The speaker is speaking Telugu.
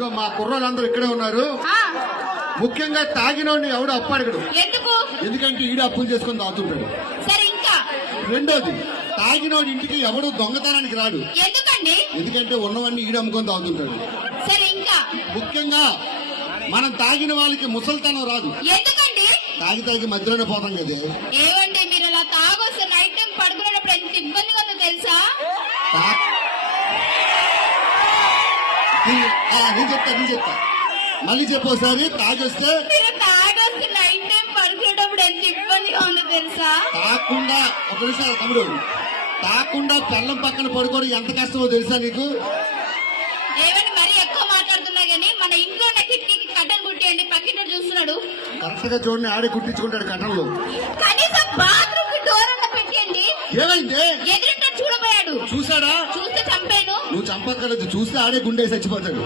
ఇదిగో మా కుర్రోళ్ళందరూ ఇక్కడే ఉన్నారు. ముఖ్యంగా తాగినోడిని ఎవడు అప్పు అడగడు. ఎందుకంటే ఈడు అప్పులు చేసుకుని తాగుతుంటాడు. రెండోది, తాగినోడి ఇంటికి ఎవడు దొంగతనానికి రాడు. ఎందుకంటే ఉన్నవాడిని ఈడు అమ్ముకొని తాగుతుంటాడు. ముఖ్యంగా మనం తాగిన వాళ్ళకి ముసలితనం రాదు. తాగి తాగి మధ్యలోనే పోతాం కదా. ఏమండి మీరు అలా తాగొస్తే నైట్ టైం పడుకునేటప్పుడు ఎంత ఇబ్బందిగా ఉందో తెలుసా? నేను చెప్తా మళ్ళీ చెప్పోసారి. తాగొస్తే నైట్ టైం పడుకునేటప్పుడు ఎంత ఇబ్బందిగా ఉందో తెలుసా? తాకుండా ఒక నిమిషం తమ్ముడు, తాకుండా పెళ్ళం పక్కన పడుకోవడం ఎంత కష్టమో తెలుసా నీకు? ఏమండి మరీ ఎక్కువ మాట్లాడుతున్నా గానీ మన ఇంట్లో కిటికీకి కట్టలు కుట్టేయండి. పక్కింటి చూస్తున్నాడు. కరెక్ట్ గా చూడండి, ఆడే కుట్టించుకుంటాడు కట్టంలో. కనీసం బాత్రూమ్ కి డోర్ అన్న పెట్టండి. ఏమైంది? ఎదురింట చూడబోయాడు. చూసాడా? చూస్తే చంపాను. నువ్వు చంపక్కర్లేదు, చూస్తే ఆడే గుండె చచ్చిపోతాడు.